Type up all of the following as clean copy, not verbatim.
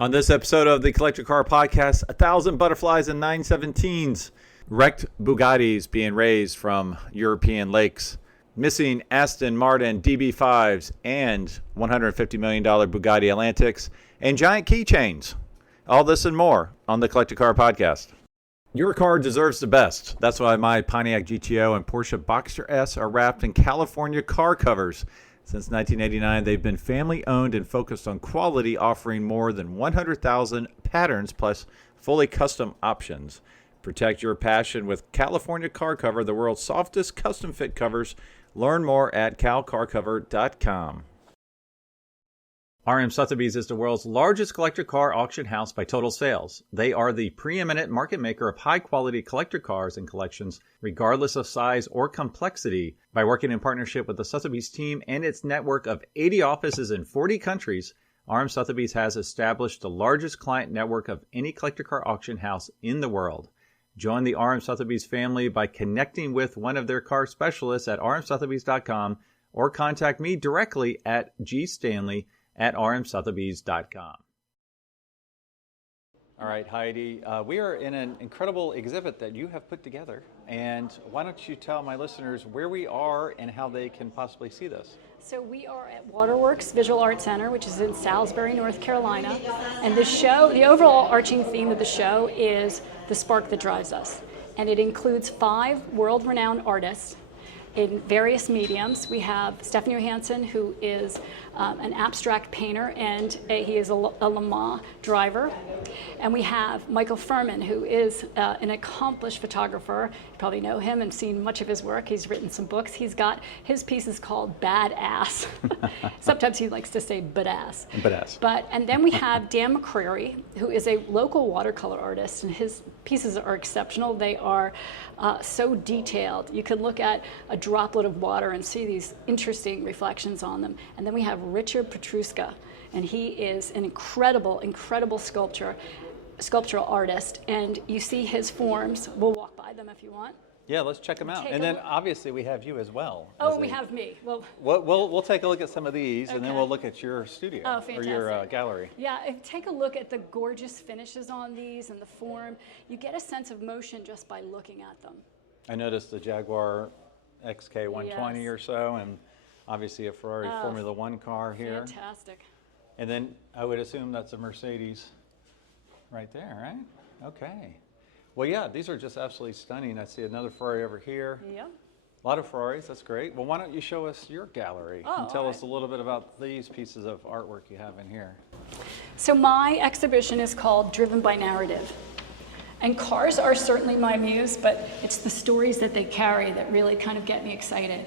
On this episode of the Collector Car Podcast, 1,000 butterflies and 917s, wrecked Bugattis being raised from European lakes, missing Aston Martin DB5s and $150 million Bugatti Atlantics, and giant keychains. All this and more on the Collector Car Podcast. Your car deserves the best. That's why my Pontiac GTO and Porsche Boxster S are wrapped in California car covers. Since 1989, they've been family-owned and focused on quality, offering more than 100,000 patterns plus fully custom options. Protect your passion with California Car Cover, the world's softest custom-fit covers. Learn more at calcarcover.com. RM Sotheby's is the world's largest collector car auction house by total sales. They are the preeminent market maker of high-quality collector cars and collections, regardless of size or complexity. By working in partnership with the Sotheby's team and its network of 80 offices in 40 countries, RM Sotheby's has established the largest client network of any collector car auction house in the world. Join the RM Sotheby's family by connecting with one of their car specialists at rmsotheby's.com or contact me directly at gstanley@rmsotheby's.com. All right, Heidi, we are in an incredible exhibit that you have put together, and why don't you tell my listeners where we are and how they can possibly see this? So we are at Waterworks Visual Arts Center, which is in Salisbury, North Carolina, and the show, the overall arching theme of the show is the spark that drives us, and it includes 5 world-renowned artists in various mediums. We have Stefan Johansson, who is an abstract painter, and he is a Le Mans driver. And we have Michael Furman, who is an accomplished photographer. You probably know him and seen much of his work. He's written some books. He's got, his piece is called Badass. Sometimes he likes to say badass. Badass. And then we have Dan McCreary, who is a local watercolor artist, and his pieces are exceptional. They are so detailed. You could look at a droplet of water and see these interesting reflections on them. And then we have Richard Petruska, and he is an incredible, incredible sculptural artist. And you see his forms. We'll walk by them if you want. Yeah, let's check them out. And then obviously we have you as well. Oh, we have me. Well, we'll take a look at some of these, and then Okay. we'll look at your studio or your gallery. Yeah, take a look at the gorgeous finishes on these and the form. You get a sense of motion just by looking at them. I noticed the Jaguar XK120 Yes. or so, and obviously a Ferrari Formula One car here. Fantastic. And then I would assume that's a Mercedes right there, right? Okay. Well, yeah, these are just absolutely stunning. I see another Ferrari over here. Yeah. A lot of Ferraris, that's great. Well, why don't you show us your gallery and tell us a little bit about these pieces of artwork you have in here. So my exhibition is called Driven by Narrative. And cars are certainly my muse, but it's the stories that they carry that really kind of get me excited.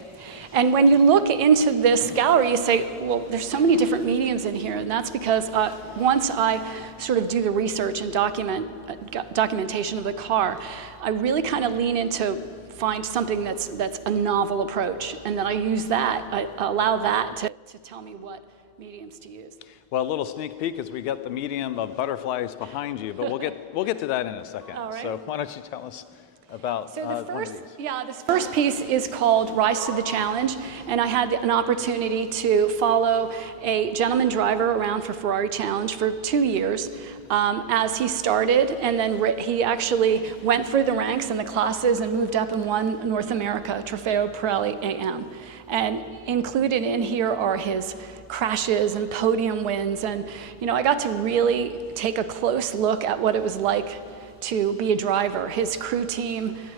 And when you look into this gallery, you say, well, there's so many different mediums in here, and that's because once I sort of do the research and documentation of the car, I really kind of lean into find something that's a novel approach, and then I use that, I allow that to tell me what mediums to use. Well, a little sneak peek is we got the medium of butterflies behind you, but we'll get to that in a second. All right. So why don't you tell us about this first piece is called Rise to the Challenge, and I had an opportunity to follow a gentleman driver around for Ferrari Challenge for 2 years as he started, and then he actually went through the ranks and the classes and moved up and won North America Trofeo Pirelli AM. And included in here are his crashes and podium wins, and I got to really take a close look at what it was like to be a driver, his crew team,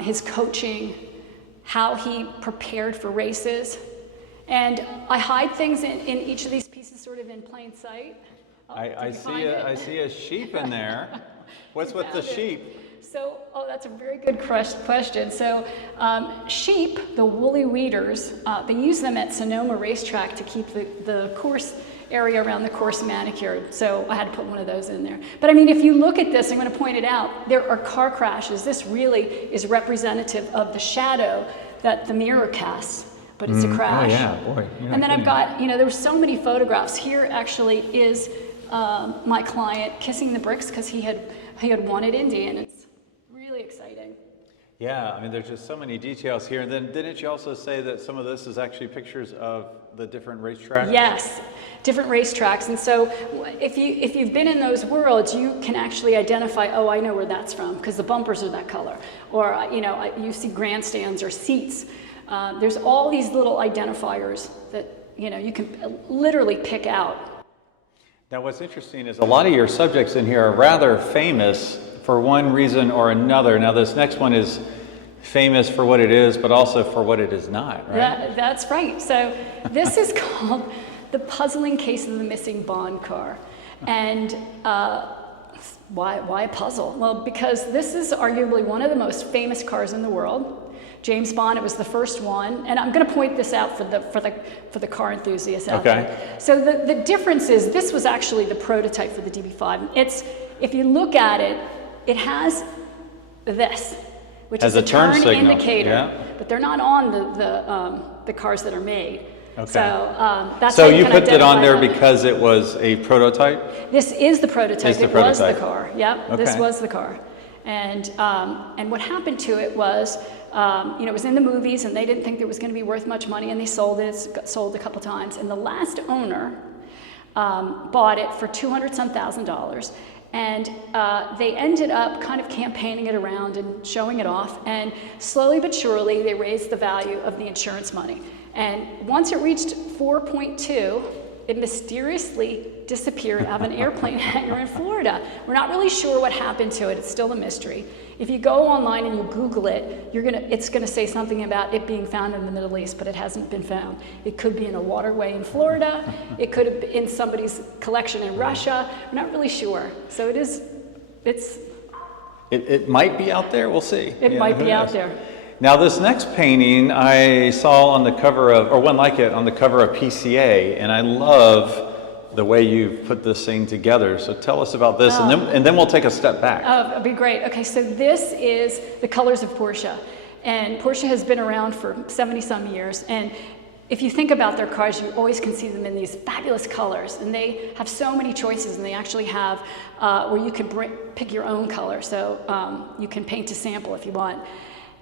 his coaching, how he prepared for races. And I hide things in each of these pieces sort of in plain sight. I see a sheep in there. What's with the sheep? So, that's a very good question. So, sheep, the woolly weeders, they use them at Sonoma Racetrack to keep the course area around the course manicured. So I had to put one of those in there. But I mean, if you look at this, I'm going to point it out, there are car crashes. This really is representative of the shadow that the mirror casts, but it's a crash. Oh yeah, boy. And then I've got, there were so many photographs. Here actually is my client kissing the bricks because he had won at Indy, and it's really exciting. Yeah, I mean, there's just so many details here. And then didn't you also say that some of this is actually pictures of the different racetracks? Yes, different racetracks. And so if you've been in those worlds, you can actually identify, oh, I know where that's from because the bumpers are that color. Or, you see grandstands or seats. There's all these little identifiers that, you can literally pick out. Now, what's interesting is a lot of your subjects in here are rather famous for one reason or another. Now, this next one is famous for what it is, but also for what it is not, right? That's right. So this is called The Puzzling Case of the Missing Bond Car. And why a puzzle? Well, because this is arguably one of the most famous cars in the world. James Bond, it was the first one, and I'm going to point this out for the car enthusiasts out there. So the difference is this was actually the prototype for the DB5. If you look at it, it has this, which is a turn signal indicator, but they're not on the cars that are made. Okay. So that's so how you can put it on there them. Because it was a prototype? This is the prototype. It was the car. Yep. Okay. This was the car. And what happened to it was, it was in the movies, and they didn't think it was going to be worth much money, and they sold it. It got sold a couple times, and the last owner bought it for $200,000. And they ended up kind of campaigning it around and showing it off. And slowly but surely, they raised the value of the insurance money. And once it reached 4.2, it mysteriously disappeared out of an airplane hangar in Florida. We're not really sure what happened to it. It's still a mystery. If you go online and you Google it, it's gonna say something about it being found in the Middle East, but it hasn't been found. It could be in a waterway in Florida. It could have been in somebody's collection in Russia. We're not really sure. So It might be out there. We'll see. It might be out there. Now, this next painting I saw on the cover of, or one like it, on the cover of PCA, and I love the way you've put this thing together. So tell us about this, and then we'll take a step back. Oh, that'd be great. Okay, so this is the colors of Porsche. And Porsche has been around for 70-some years. And if you think about their cars, you always can see them in these fabulous colors. And they have so many choices, and they actually have where you can pick your own color. So you can paint to sample if you want.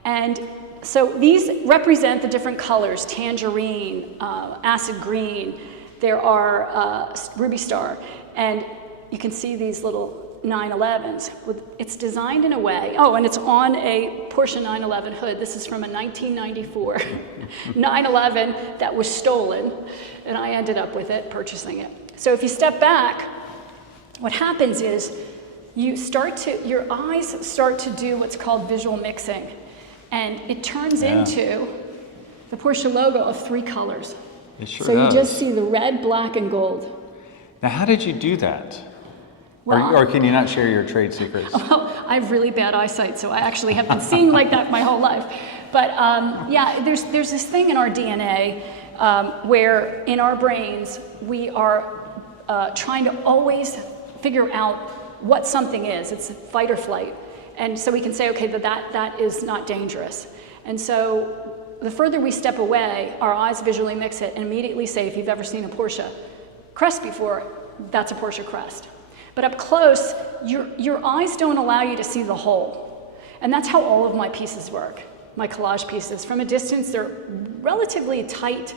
And so these represent the different colors: tangerine, acid green. There are ruby star, and you can see these little 911s. It's designed in a way. Oh, and it's on a Porsche 911 hood. This is from a 1994 911 that was stolen, and I ended up with it, purchasing it. So if you step back, what happens is your eyes start to do what's called visual mixing. And it turns into the Porsche logo of 3 colors. It sure so does. You just see the red, black, and gold. Now, how did you do that? Well, or can you not share your trade secrets? Well, I have really bad eyesight, so I actually have been seeing like that my whole life. But there's this thing in our DNA where in our brains we are trying to always figure out what something is. It's fight or flight. And so we can say, okay, that is not dangerous. And so the further we step away, our eyes visually mix it and immediately say, if you've ever seen a Porsche crest before, that's a Porsche crest. But up close, your eyes don't allow you to see the whole. And that's how all of my pieces work, my collage pieces. From a distance, they're relatively tight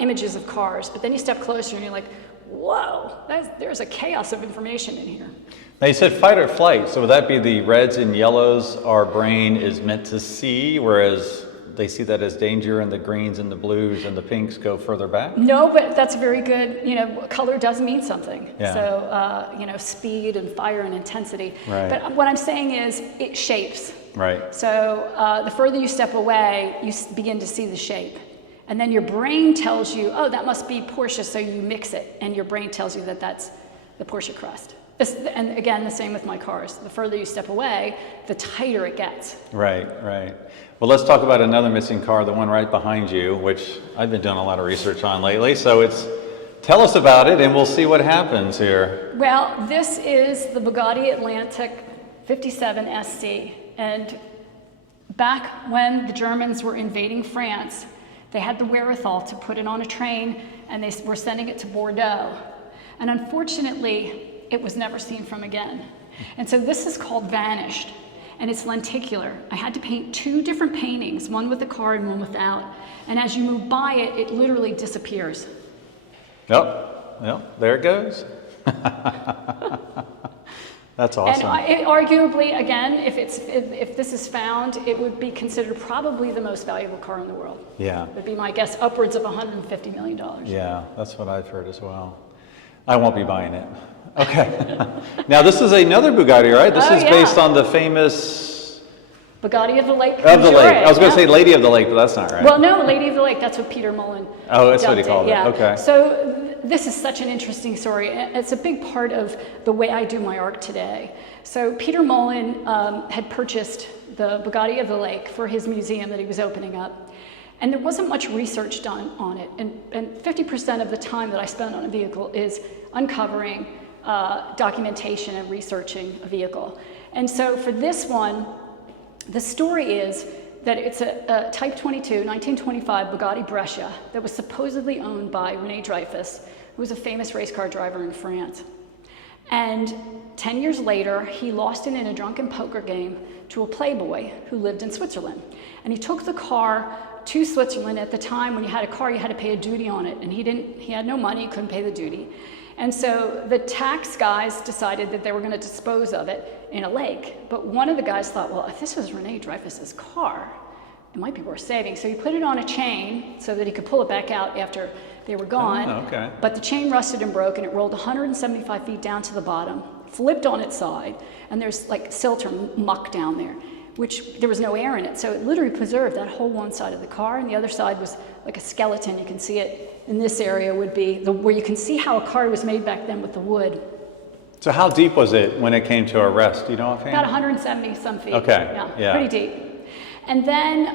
images of cars, but then you step closer and you're like, whoa, there's a chaos of information in here. Now, you said fight or flight, so would that be the reds and yellows our brain is meant to see, whereas they see that as danger, and the greens and the blues and the pinks go further back? No, but that's very good. Color does mean something. Yeah. So, speed and fire and intensity. Right. But what I'm saying is it shapes. Right. So the further you step away, you begin to see the shape. And then your brain tells you, oh, that must be Porsche, so you mix it. And your brain tells you that that's the Porsche crest. And again, the same with my cars. The further you step away, the tighter it gets. Right. Well, let's talk about another missing car, the one right behind you, which I've been doing a lot of research on lately. So tell us about it, and we'll see what happens here. Well, this is the Bugatti Atlantic 57 SC. And back when the Germans were invading France, they had the wherewithal to put it on a train, and they were sending it to Bordeaux. And unfortunately, it was never seen from again. And so this is called vanished. and it's lenticular. I had to paint 2 different paintings, one with the car and one without. And as you move by it, it literally disappears. Yep, there it goes. That's awesome. And arguably, again, if this is found, it would be considered probably the most valuable car in the world. Yeah. Would be my guess, upwards of $150 million. Yeah, that's what I've heard as well. I won't be buying it. Okay. Now this is another Bugatti, right? This is based on the famous Bugatti of the Lake. Of the Lake. I was going to say Lady of the Lake, but that's not right. Well, no, Lady of the Lake. That's what Peter Mullen. Oh, that's what he called it. Yeah. Okay. So this is such an interesting story. It's a big part of the way I do my art today. So Peter Mullen had purchased the Bugatti of the Lake for his museum that he was opening up. And there wasn't much research done on it. And 50% of the time that I spend on a vehicle is uncovering documentation and researching a vehicle. And so for this one, the story is that it's a Type 22, 1925 Bugatti Brescia that was supposedly owned by René Dreyfus, who was a famous race car driver in France. And 10 years later, he lost it in a drunken poker game to a playboy who lived in Switzerland. And he took the car to Switzerland. At the time, when you had a car, you had to pay a duty on it, and he had no money, he couldn't pay the duty. And so the tax guys decided that they were going to dispose of it in a lake. But one of the guys thought, well, if this was René Dreyfus's car, it might be worth saving. So he put it on a chain so that he could pull it back out after they were gone. Oh, okay. But the chain rusted and broke, and it rolled 175 feet down to the bottom, flipped on its side, and there's like silt or muck down there, which there was no air in it. So it literally preserved that whole one side of the car, and the other side was like a skeleton. You can see it in this area would be where you can see how a car was made back then with the wood. So how deep was it when it came to a rest? You know offhand? About 170 some feet. Okay. Yeah. Pretty deep. And then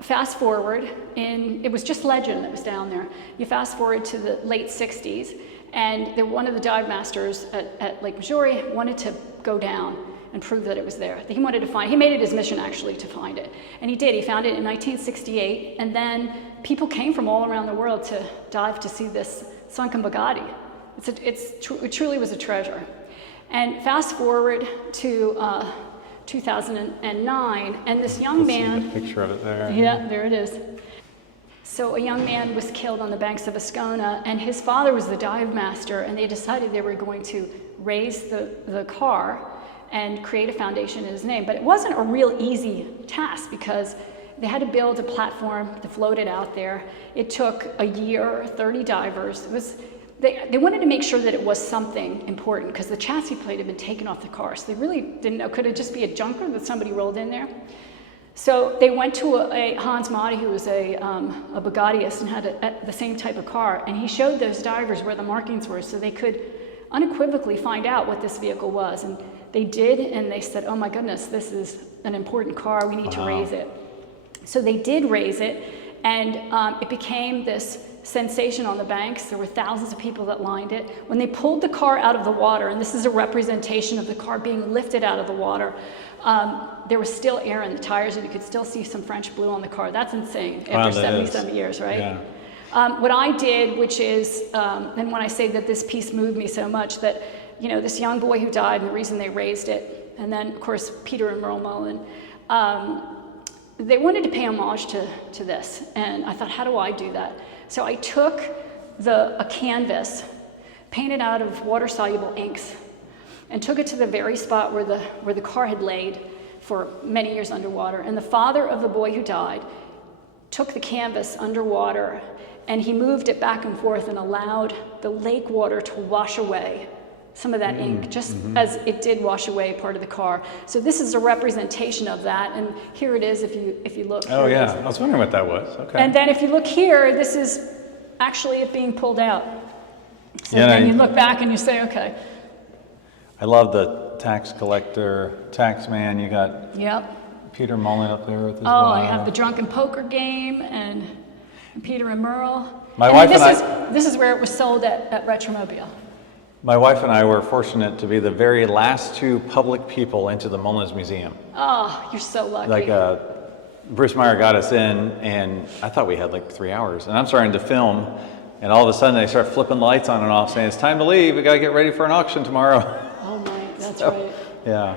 fast forward, it was just legend that was down there. You fast forward to the late 60s, and one of the dive masters at Lake Missouri wanted to go down and prove that it was there. He made it his mission actually to find it. And he did. He found it in 1968, and then people came from all around the world to dive to see this sunken Bugatti. It truly was a treasure. And fast forward to 2009, and this young man. See the picture of it there. Yeah, there it is. So a young man was killed on the banks of Ascona, and his father was the dive master, and they decided they were going to raise the car and create a foundation in his name. But it wasn't a real easy task because they had to build a platform to float it out there. It took a year, 30 divers. They wanted to make sure that it was something important because the chassis plate had been taken off the car. So they really didn't know, could it just be a junker that somebody rolled in there? So they went to a Hans Mahdi, who was a Bugattiist and had the same type of car, and he showed those divers where the markings were so they could unequivocally find out what this vehicle was. And they did, and they said, oh my goodness, this is an important car, we need to raise it. So they did raise it, and it became this sensation on the banks. There were thousands of people that lined it. When they pulled the car out of the water, and this is a representation of the car being lifted out of the water, there was still air in the tires, and you could still see some French blue on the car. That's insane after 70-some years, right? Yeah. What I did, which is, and when I say that this piece moved me so much, that this young boy who died, and the reason they raised it, and then of course Peter and Merle Mullen, they wanted to pay homage to this, and I thought, how do I do that? So I took a canvas, painted out of water-soluble inks, and took it to the very spot where the car had laid for many years underwater. And the father of the boy who died took the canvas underwater, and he moved it back and forth and allowed the lake water to wash away some of that ink, just as it did wash away part of the car. So this is a representation of that, and here it is if you look. Oh yeah, I was wondering what that was. Okay. And then if you look here, this is actually it being pulled out. So yeah, then you look back and you say, okay. I love the tax collector, tax man. You got Peter Mullen up there with his wife. I have the drunken poker game and Peter and Merle. My wife this is where it was sold at Retromobile. My wife and I were fortunate to be the very last 2 public people into the Mullins Museum. Oh, you're so lucky. Like Bruce Meyer got us in, and I thought we had like 3 hours. And I'm starting to film, and all of a sudden they start flipping lights on and off, saying it's time to leave. We got to get ready for an auction tomorrow. Oh my, that's right. Yeah.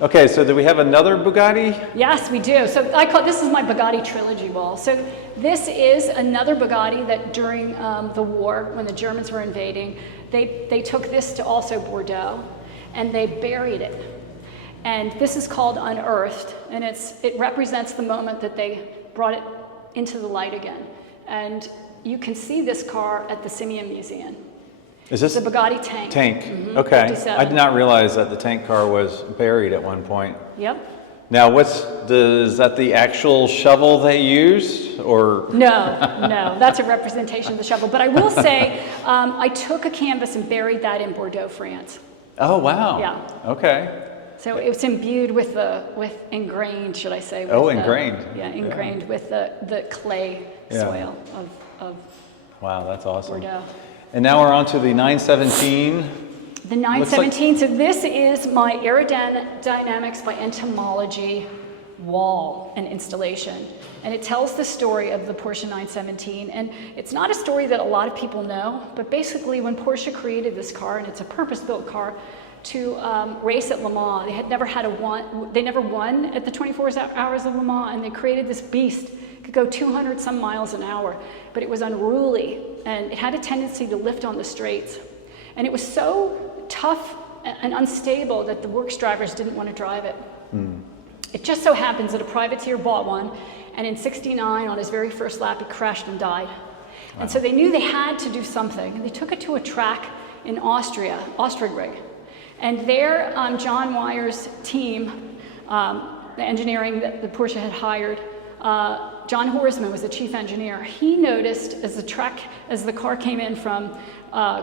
Okay, so do we have another Bugatti? Yes, we do. So this is my Bugatti trilogy wall. So this is another Bugatti that during the war, when the Germans were invading, they took this to also Bordeaux, and they buried it. And this is called Unearthed, and it represents the moment that they brought it into the light again. And you can see this car at the Simeon Museum. Is this the Bugatti tank? Okay. 57. I did not realize that the tank car was buried at one point. Yep. Now, is that the actual shovel they used, or? No, that's a representation of the shovel. But I will say, I took a canvas and buried that in Bordeaux, France. Oh, wow. Yeah. Okay. So it was imbued with ingrained, should I say? Ingrained. Ingrained with the clay soil of Wow, that's awesome. Bordeaux. And now we're on to the 917. The 917, so this is my Aerodynamics by Entomology wall and installation. And it tells the story of the Porsche 917. And it's not a story that a lot of people know, but basically when Porsche created this car, and it's a purpose-built car, to race at Le Mans. They never won at the 24 hours of Le Mans, and they created this beast. It could go 200 some miles an hour, but it was unruly, and it had a tendency to lift on the straights. And it was so tough and unstable that the works drivers didn't want to drive it. It just so happens that a privateer bought one, and in '69, on his very first lap, he crashed and died. Wow. And so they knew they had to do something, and they took it to a track in Austria, Ostrigrig. And there, John Wyer's team, the engineering that the Porsche had hired, John Horsman was the chief engineer. He noticed as the car came in from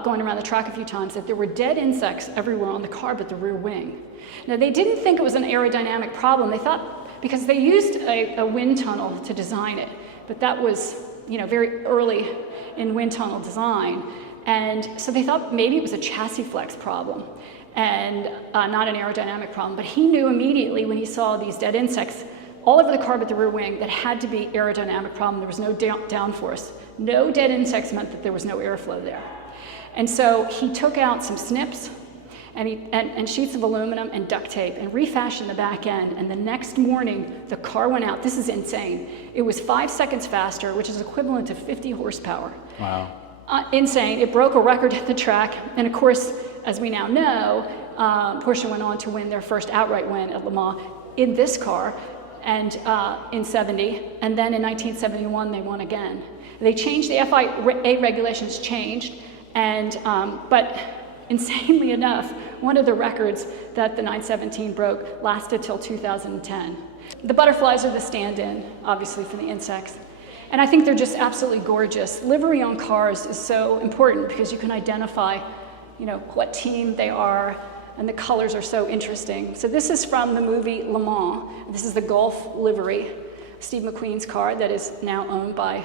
going around the track a few times, that there were dead insects everywhere on the car but the rear wing. Now, they didn't think it was an aerodynamic problem. They thought, because they used a wind tunnel to design it, but that was, very early in wind tunnel design. And so they thought maybe it was a chassis flex problem and not an aerodynamic problem. But he knew immediately when he saw these dead insects all over the car but the rear wing that had to be aerodynamic problem. There was no downforce. No dead insects meant that there was no airflow there. And so he took out some snips and sheets of aluminum and duct tape and refashioned the back end. And the next morning, the car went out. This is insane. It was 5 seconds faster, which is equivalent to 50 horsepower. Wow. Insane. It broke a record at the track. And of course, as we now know, Porsche went on to win their first outright win at Le Mans in this car, and in '70, and then in 1971 they won again. They changed, the FIA regulations changed, and but insanely enough, one of the records that the 917 broke lasted till 2010. The butterflies are the stand-in, obviously, for the insects. And I think they're just absolutely gorgeous. Livery on cars is so important because you can identify, what team they are, and the colors are so interesting. So this is from the movie Le Mans. This is the Gulf livery, Steve McQueen's car that is now owned by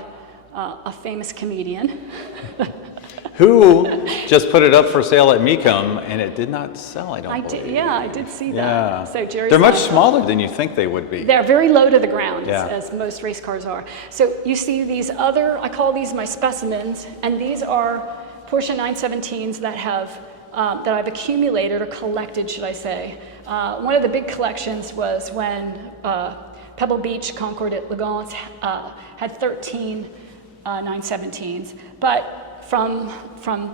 a famous comedian. Who just put it up for sale at Mecum, and it did not sell, I believe. I did see that. Yeah. So they're much smaller than you think they would be. They're very low to the ground, as most race cars are. So you see these other, I call these my specimens, and these are Porsche 917s that I've accumulated or collected, should I say. One of the big collections was when Pebble Beach Concours at Legance had 13 917s. But from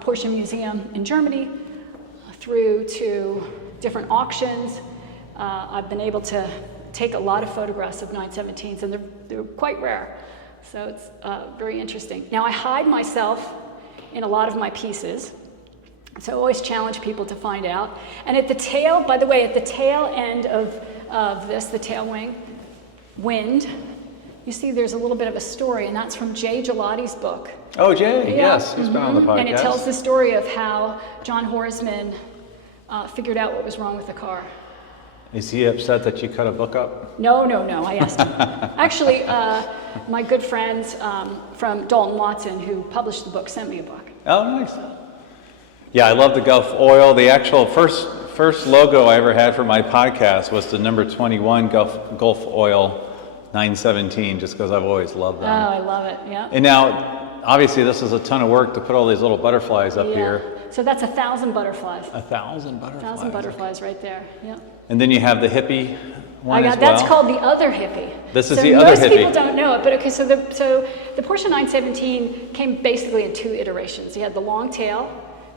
Porsche Museum in Germany through to different auctions, I've been able to take a lot of photographs of 917s, and they're quite rare. So it's very interesting. Now, I hide myself in a lot of my pieces. So I always challenge people to find out. And at the tail, by the way, at the tail end of this, the tail wing, wind, you see there's a little bit of a story, and that's from Jay Gelati's book. Oh, Jay, yes, he's been on the podcast. And it tells the story of how John Horsman figured out what was wrong with the car. Is he upset that you cut a book up? No, I asked him. Actually, my good friends from Dalton Watson, who published the book, sent me a book. Oh, nice. Yeah, I love the Gulf oil. The actual first logo I ever had for my podcast was the number 21 Gulf oil 917, just because I've always loved them. Oh, I love it, yeah. And now, obviously, this is a ton of work to put all these little butterflies up here. So that's 1,000 butterflies. 1,000 butterflies. 1,000 butterflies right there. Yeah. And then you have the hippie one as well. That's called the other hippie. This is the other hippie. Most people don't know it, but okay. So the Porsche 917 came basically in 2 iterations. You had the long tail,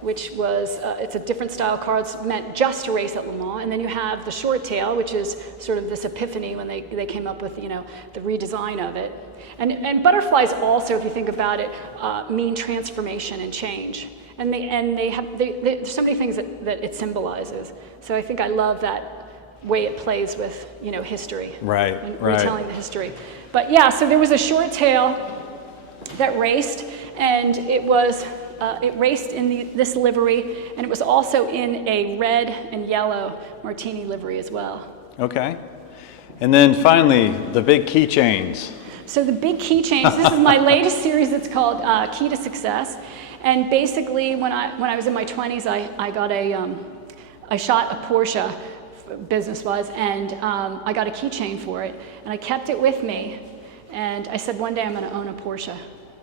which was it's a different style car. It's meant just to race at Le Mans, and then you have the short tail, which is sort of this epiphany when they came up with the redesign of it. And butterflies also, if you think about it, mean transformation and change. And there's so many things that it symbolizes. So I think I love that way it plays with history. Right. And retelling the history. But yeah, so there was a short tail that raced, and it raced in this livery, and it was also in a red and yellow Martini livery as well. Okay. And then finally, the big keychains. So the big keychains, this is my latest series. It's called Key to Success. And basically, when I was in my 20s, I shot a Porsche, business-wise, and I got a keychain for it, and I kept it with me, and I said one day I'm going to own a Porsche.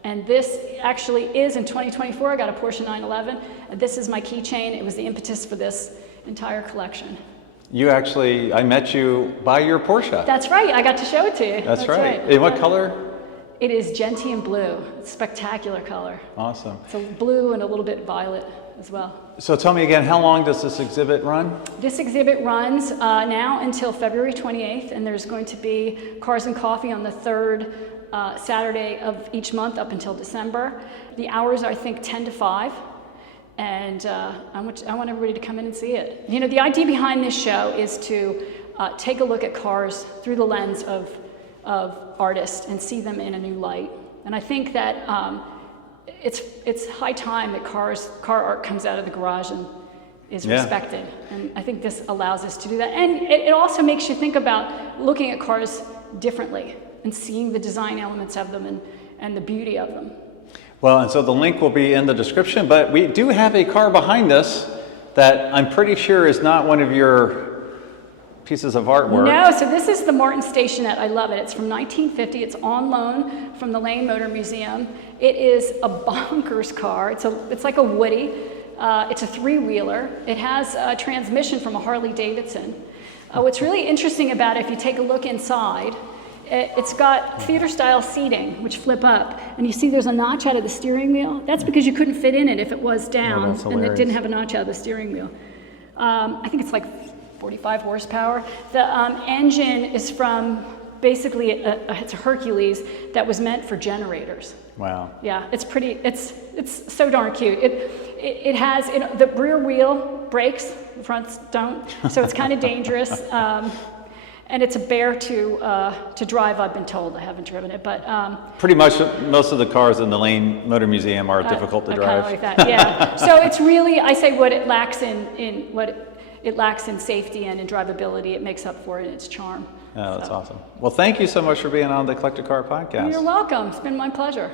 And this actually is, in 2024, I got a Porsche 911, and this is my keychain. It was the impetus for this entire collection. I met you by your Porsche. That's right, I got to show it to you. That's right. In what color? It is gentian blue. It's a spectacular color. Awesome. It's a blue and a little bit violet as well. So tell me again, how long does this exhibit run? This exhibit runs now until February 28th, and there's going to be Cars and Coffee on the 3rd Saturday of each month up until December. The hours are, I think, 10 to 5, and I want everybody to come in and see it. The idea behind this show is to take a look at cars through the lens of artists and see them in a new light. And I think that it's high time that car art comes out of the garage and is respected. And I think this allows us to do that. And it also makes you think about looking at cars differently and seeing the design elements of them and the beauty of them. Well, and so the link will be in the description, but we do have a car behind us that I'm pretty sure is not one of your pieces of artwork. No, so this is the Martin Stationette. I love it. It's from 1950. It's on loan from the Lane Motor Museum. It is a bonkers car. It's like a Woody. It's a 3-wheeler. It has a transmission from a Harley Davidson. What's really interesting about it, if you take a look inside, it's got theater-style seating, which flip up, and you see there's a notch out of the steering wheel. That's because you couldn't fit in it if it was down, and it didn't have a notch out of the steering wheel. I think it's like 45 horsepower. The engine is from basically it's a Hercules that was meant for generators. Wow. Yeah, it's pretty. It's so darn cute. It has the rear wheel brakes, the fronts don't, so it's kind of dangerous. And it's a bear to drive. I've been told. I haven't driven it, but pretty much most of the cars in the Lane Motor Museum are difficult to drive. Kind of like that, yeah. So it's really, I say, what it lacks it lacks in safety and in drivability, it makes up for it in its charm. Oh, that's awesome. Well, thank you so much for being on the Collector Car Podcast. You're welcome. It's been my pleasure.